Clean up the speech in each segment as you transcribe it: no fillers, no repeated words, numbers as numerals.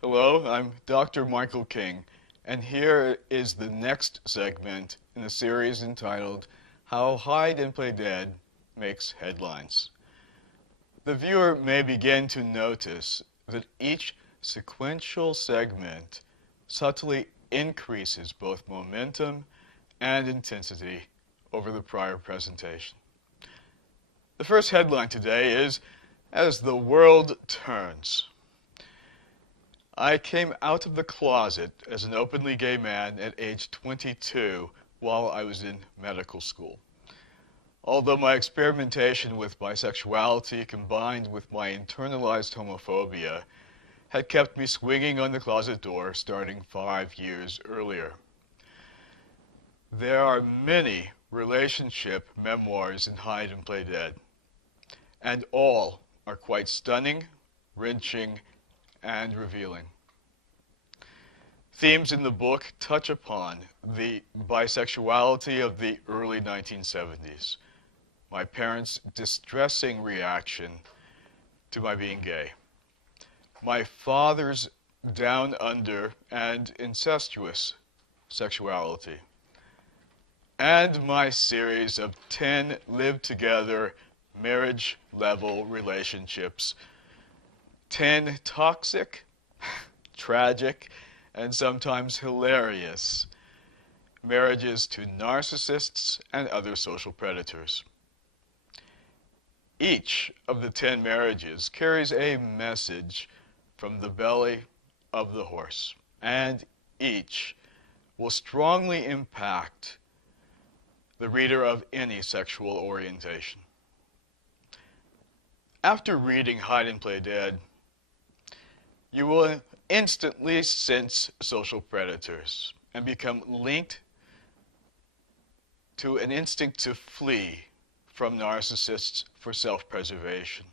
Hello, I'm Dr. Michael King, and here is the next segment in the series entitled How Hide and Play Dead Makes Headlines. The viewer may begin to notice that each sequential segment subtly increases both momentum and intensity over the prior presentation. The first headline today is As the World Turns. I came out of the closet as an openly gay man at age 22 while I was in medical school. Although my experimentation with bisexuality combined with my internalized homophobia had kept me swinging on the closet door starting 5 years earlier. There are many relationship memoirs in Hide and Play Dead, and all are quite stunning, wrenching, and revealing. Themes in the book touch upon the bisexuality of the early 1970s, my parents' distressing reaction to my being gay, my father's down under and incestuous sexuality, and my series of 10 lived together marriage level relationships, 10 toxic, tragic, and sometimes hilarious marriages to narcissists and other social predators. Each of the 10 marriages carries a message from the belly of the horse, and each will strongly impact the reader of any sexual orientation. After reading Hide and Play Dead, you will instantly sense social predators and become linked to an instinct to flee from narcissists for self-preservation.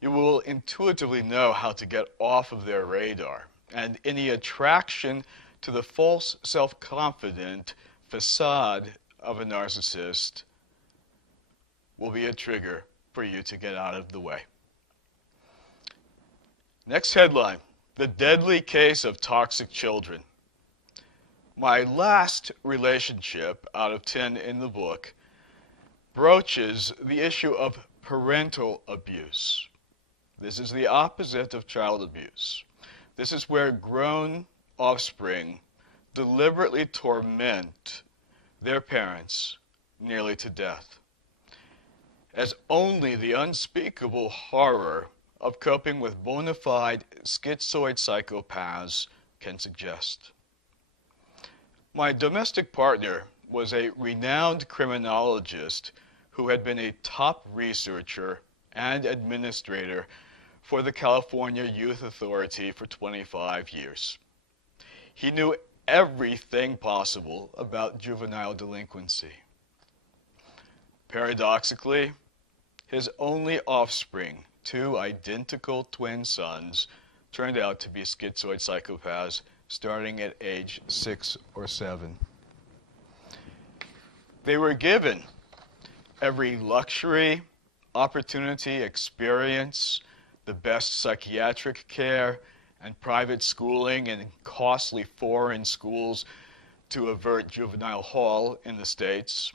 You will intuitively know how to get off of their radar, and any attraction to the false self-confident facade of a narcissist will be a trigger for you to get out of the way. Next headline, The Deadly Case of Toxic Children. My last relationship out of 10 in the book broaches the issue of parental abuse. This is the opposite of child abuse. This is where grown offspring deliberately torment their parents nearly to death, as only the unspeakable horror of coping with bona fide schizoid psychopaths can suggest. My domestic partner was a renowned criminologist who had been a top researcher and administrator for the California Youth Authority for 25 years. He knew everything possible about juvenile delinquency. Paradoxically, his only offspring, 2 identical twin sons, turned out to be schizoid psychopaths starting at age 6 or 7. They were given every luxury, opportunity, experience, the best psychiatric care, and private schooling in costly foreign schools to avert juvenile hall in the States.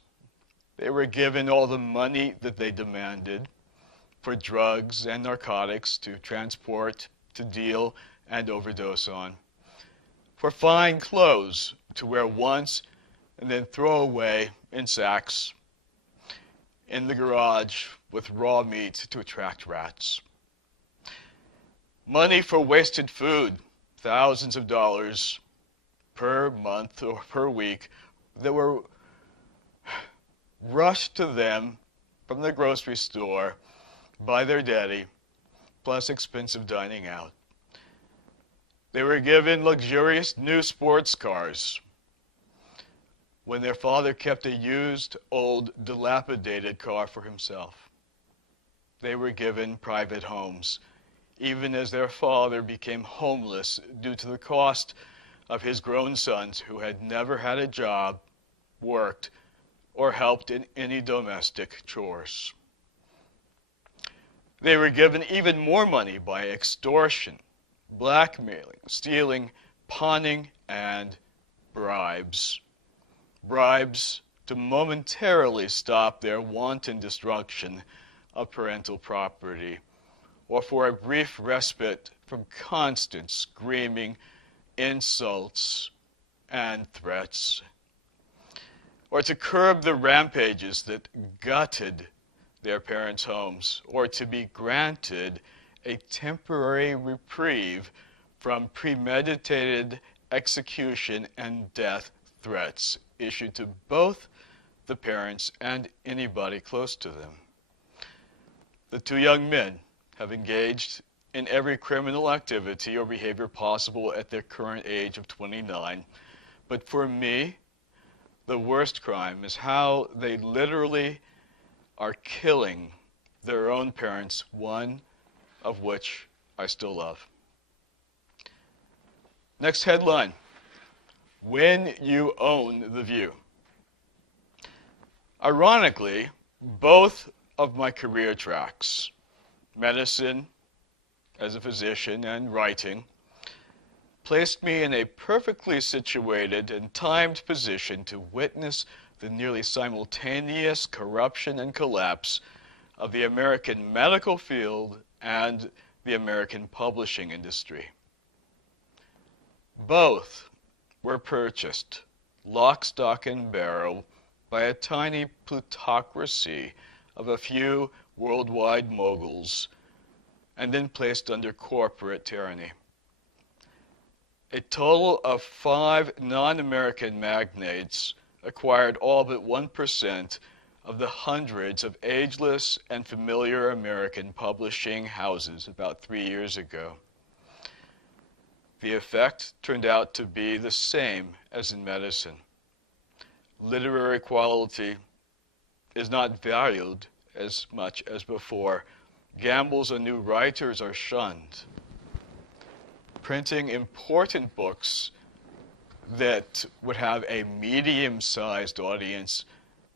They were given all the money that they demanded for drugs and narcotics to transport, to deal, and overdose on, for fine clothes to wear once and then throw away in sacks in the garage with raw meat to attract rats. Money for wasted food, thousands of dollars per month or per week that were rushed to them from the grocery store by their daddy, plus expensive dining out. They were given luxurious new sports cars when their father kept a used, old, dilapidated car for himself. They were given private homes, even as their father became homeless due to the cost of his grown sons who had never had a job, worked, or helped in any domestic chores. They were given even more money by extortion blackmailing, stealing, pawning, and bribes. Bribes to momentarily stop their wanton destruction of parental property, or for a brief respite from constant screaming, insults, and threats, or to curb the rampages that gutted their parents' homes, or to be granted a temporary reprieve from premeditated execution and death threats issued to both the parents and anybody close to them. The two young men have engaged in every criminal activity or behavior possible at their current age of 29. But for me, the worst crime is how they literally are killing their own parents, one of which I still love. Next headline: when you own the view. Ironically, both of my career tracks, medicine as a physician and writing, placed me in a perfectly situated and timed position to witness the nearly simultaneous corruption and collapse of the American medical field and the American publishing industry. Both were purchased, lock, stock, and barrel, by a tiny plutocracy of a few worldwide moguls, and then placed under corporate tyranny. A total of 5 non-American magnates acquired all but 1% of the hundreds of ageless and familiar American publishing houses about 3 years ago. The effect turned out to be the same as in medicine. Literary quality is not valued as much as before. Gambles on new writers are shunned. Printing important books that would have a medium-sized audience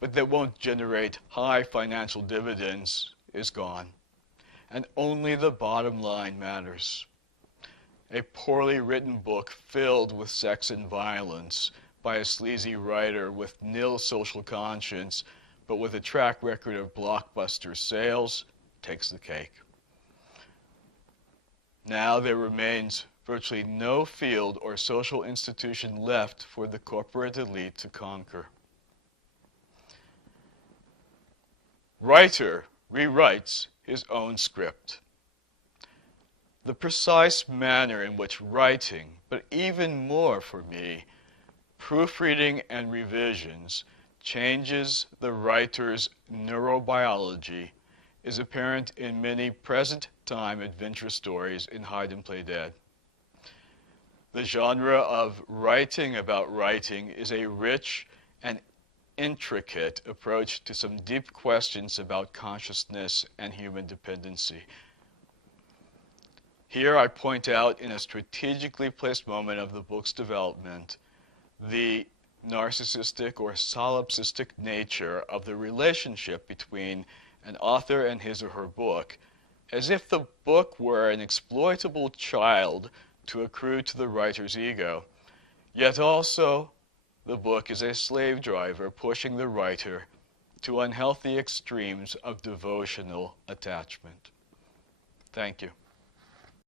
but that won't generate high financial dividends is gone. And only the bottom line matters. A poorly written book filled with sex and violence by a sleazy writer with nil social conscience but with a track record of blockbuster sales takes the cake. Now there remains virtually no field or social institution left for the corporate elite to conquer. Writer rewrites his own script. The precise manner in which writing, but even more for me, proofreading and revisions, changes the writer's neurobiology is apparent in many present-time adventure stories in Hide and Play Dead. The genre of writing about writing is a rich and intricate approach to some deep questions about consciousness and human dependency. Here I point out in a strategically placed moment of the book's development the narcissistic or solipsistic nature of the relationship between an author and his or her book, as if the book were an exploitable child to accrue to the writer's ego, yet also the book is a slave driver pushing the writer to unhealthy extremes of devotional attachment. Thank you.